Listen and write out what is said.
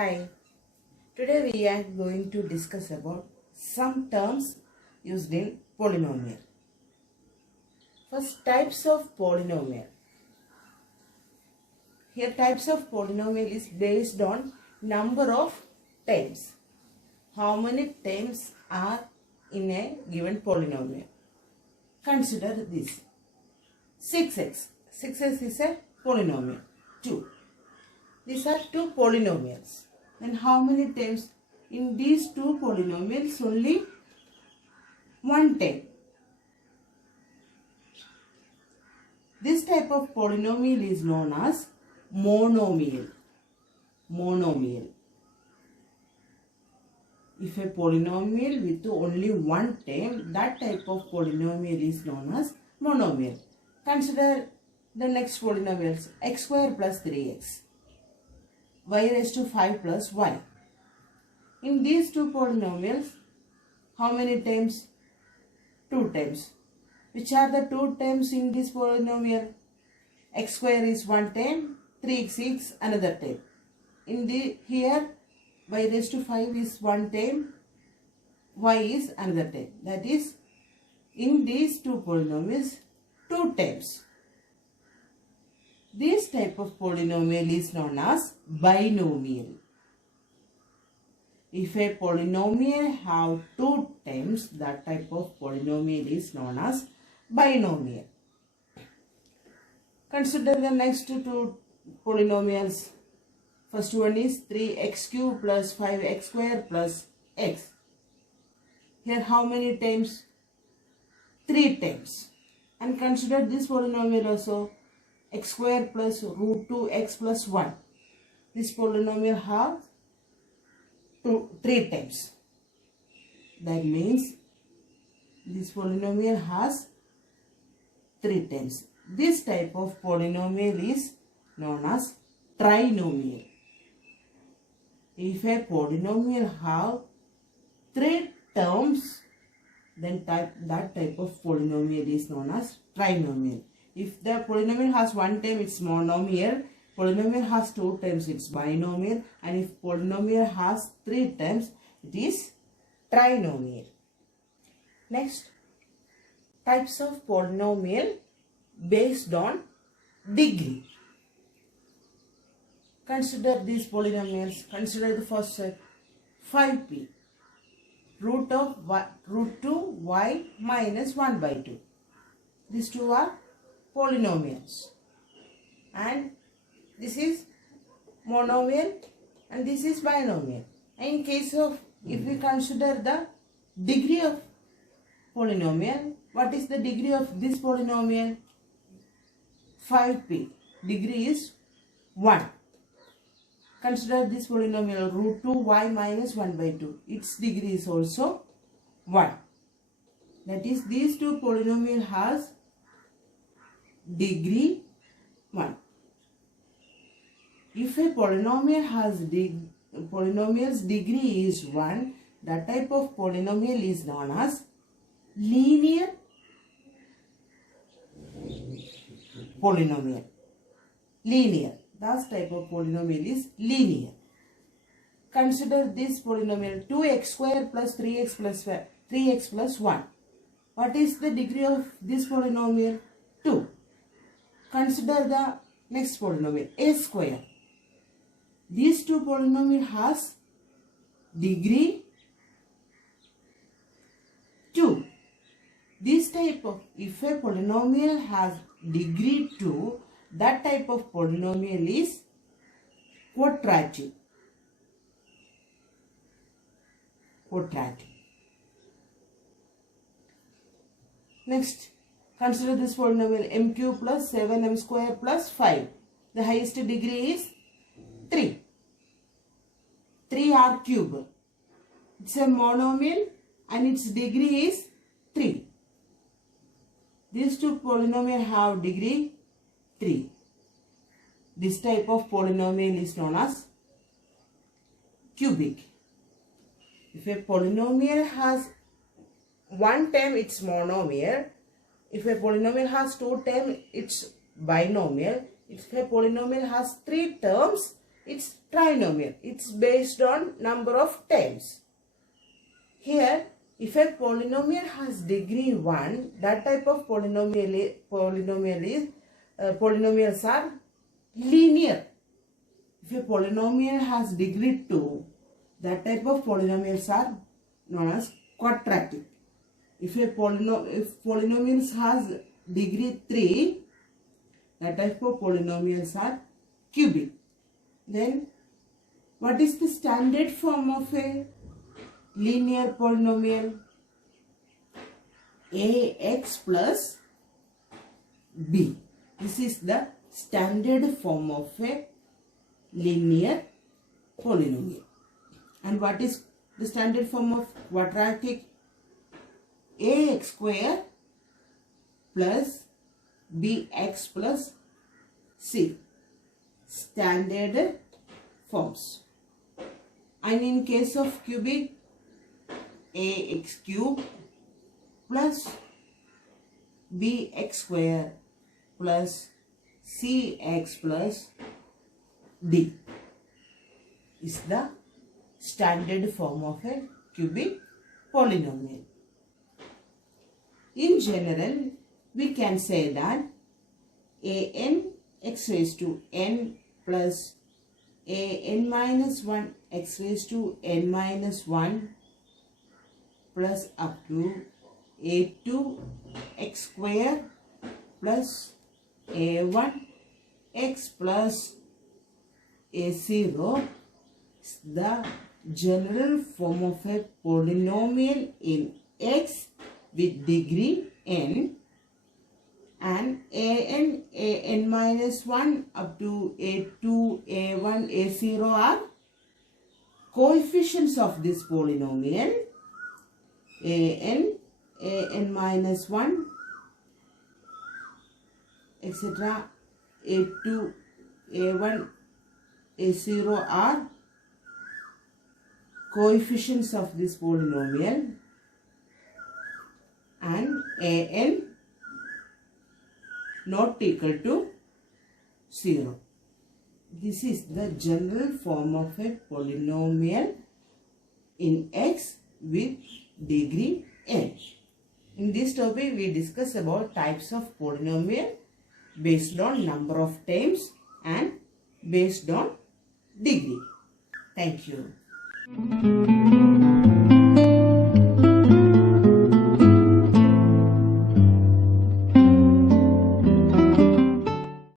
Hi, today we are going to discuss about some terms used in polynomial. First, types of polynomial. Here types of polynomial is based on number of terms. How many terms are in a given polynomial? Consider this. 6x. 6x is a polynomial. 2. These are two polynomials. Then how many terms? In these two polynomials only one term. This type of polynomial is known as monomial. Monomial. If a polynomial with only one term, that type of polynomial is known as monomial. Consider the next polynomials. X square plus 3x. Y raised to 5 plus y. In these two polynomials, how many terms? 2 terms. Which are the 2 terms in this polynomial? X square is one term, 3x is another term. In the here, y raised to 5 is one term, y is another term. That is, in these two polynomials, 2 terms. This type of polynomial is known as binomial. If a polynomial have 2 terms, that type of polynomial is known as binomial. Consider the next 2 polynomials. First one is 3x cube plus 5x square plus x. Here how many terms? 3 terms. And consider this polynomial also. X square plus root 2x plus 1. This polynomial has 3 terms. That means this polynomial has 3 terms. This type of polynomial is known as trinomial. If a polynomial have 3 terms, then that type of polynomial is known as trinomial. If the polynomial has one term, it's monomial. Polynomial has 2 terms, it's binomial. And if polynomial has 3 terms, it is trinomial. Next, types of polynomial based on degree. Consider these polynomials. Consider the first set. 5p. Root 2y minus 1 by 2. These two are polynomials. And this is monomial and this is binomial. And in case of, if we consider the degree of polynomial, what is the degree of this polynomial? 5p. Degree is 1. Consider this polynomial root 2y minus 1 by 2. Its degree is also 1. That is, these two polynomial has degree 1. If a polynomial has polynomial's degree is 1, that type of polynomial is known as linear polynomial. Linear. That type of polynomial is linear. Consider this polynomial 2x square plus 3x plus 1. What is the degree of this polynomial? 2. Consider the next polynomial, a square. These two polynomial has degree 2. This type of, if a polynomial has degree 2, that type of polynomial is quadratic. Quadratic. Next, consider this polynomial m cube plus 7m square plus 5. The highest degree is 3. 3r cube. It's a monomial and its degree is 3. These two polynomial have degree 3. This type of polynomial is known as cubic. If a polynomial has one term, it's monomial. If a polynomial has 2 terms, it's binomial. If a polynomial has 3 terms, It's trinomial. It's based on number of terms. Here, if a polynomial has degree 1, that type of polynomials are linear. If a polynomial has degree 2, that type of polynomials are known as quadratic. If polynomials has degree 3, that type of polynomials are cubic. Then, what is the standard form of a linear polynomial? Ax plus b. This is the standard form of a linear polynomial. And what is the standard form of quadratic? Ax square plus bx plus c. Standard forms. And in case of cubic, ax cube plus bx square plus cx plus d is the standard form of a cubic polynomial. In general, we can say that an x raised to n plus an minus 1 x raised to n minus 1 plus up to a2 x square plus a1 x plus a0 is the general form of a polynomial in x with degree n, and an minus 1 up to a2 a1 a0 are coefficients of this polynomial. an minus 1 etc. a2 a1 a0 are coefficients of this polynomial, and an not equal to 0. This is the general form of a polynomial in x with degree n. In this topic, we discuss about types of polynomial based on number of terms and based on degree. Thank you.